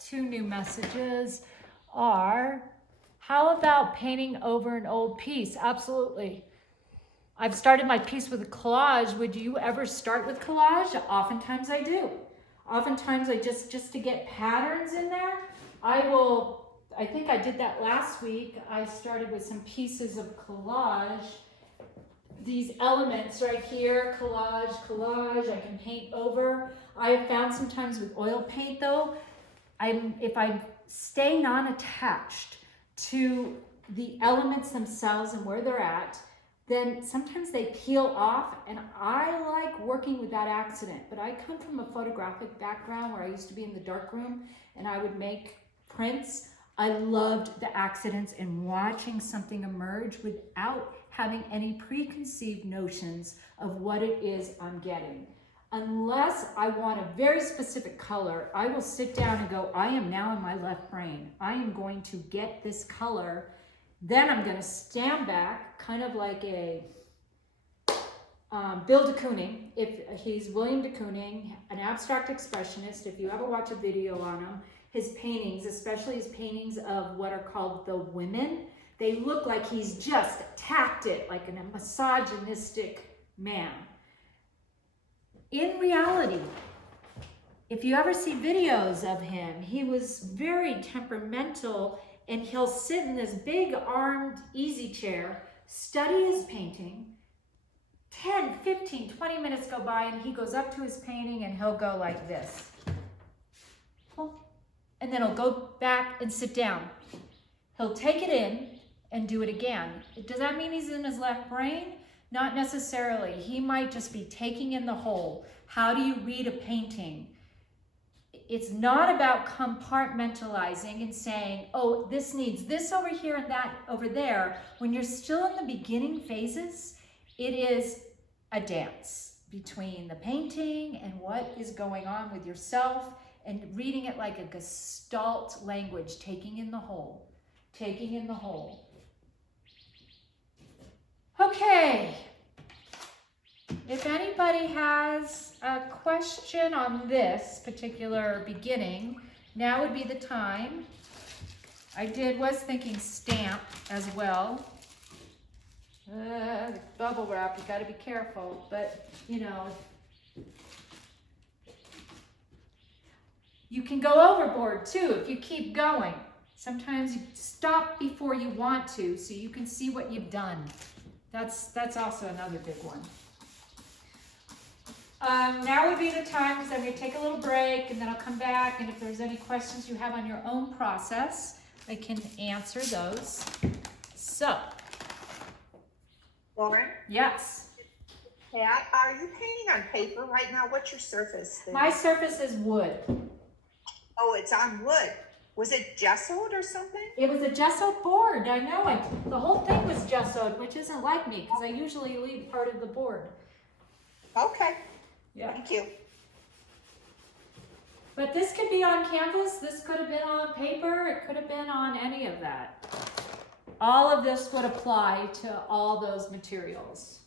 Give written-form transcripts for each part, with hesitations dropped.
two new messages are, how about painting over an old piece? Absolutely. I've started my piece with a collage. Would you ever start with collage? Oftentimes I do. Oftentimes I just to get patterns in there, I think I did that last week. I started with some pieces of collage. These elements right here, collage, I can paint over. I have found sometimes with oil paint though, if I stay non-attached to the elements themselves and where they're at, then sometimes they peel off, and I like working with that accident. But I come from a photographic background where I used to be in the darkroom and I would make prints. I loved the accidents and watching something emerge without having any preconceived notions of what it is I'm getting. Unless I want a very specific color, I will sit down and go, I am now in my left brain. I am going to get this color. Then I'm going to stand back, kind of like a Bill de Kooning. If he's William de Kooning, an abstract expressionist, if you ever watch a video on him, his paintings, especially his paintings of what are called the women, they look like he's just tacked it like a misogynistic man. In reality, if you ever see videos of him, he was very temperamental, and he'll sit in this big armed easy chair, study his painting. 10, 15, 20 minutes go by and he goes up to his painting and he'll go like this. And then he'll go back and sit down. He'll take it in and do it again. Does that mean he's in his left brain? Not necessarily. He might just be taking in the whole. How do you read a painting? It's not about compartmentalizing and saying, oh, this needs this over here and that over there. When you're still in the beginning phases, it is a dance between the painting and what is going on with yourself, and reading it like a gestalt language, taking in the whole, taking in the whole. Okay. If anybody has a question on this particular beginning, now would be the time. Was thinking stamp as well. Bubble wrap, you gotta be careful, but you know, you can go overboard too if you keep going. Sometimes you stop before you want to so you can see what you've done. That's also another big one. Now would be the time, because I'm going to take a little break and then I'll come back, and if there's any questions you have on your own process, I can answer those. So. Lauren? Yes. Hey, are you painting on paper right now? What's your surface there? My surface is wood. Oh, it's on wood. Was it gessoed or something? It was a gessoed board. I know it. The whole thing was gessoed, which isn't like me because I usually leave part of the board. Okay. Yeah. Thank you. But this could be on canvas. This could have been on paper. It could have been on any of that. All of this would apply to all those materials.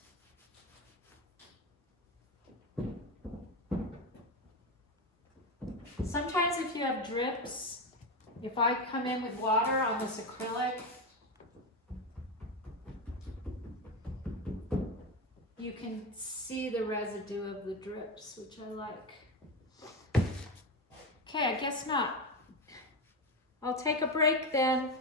Sometimes if you have drips, if I come in with water on this acrylic, you can see the residue of the drips, which I like. Okay, I guess not. I'll take a break then.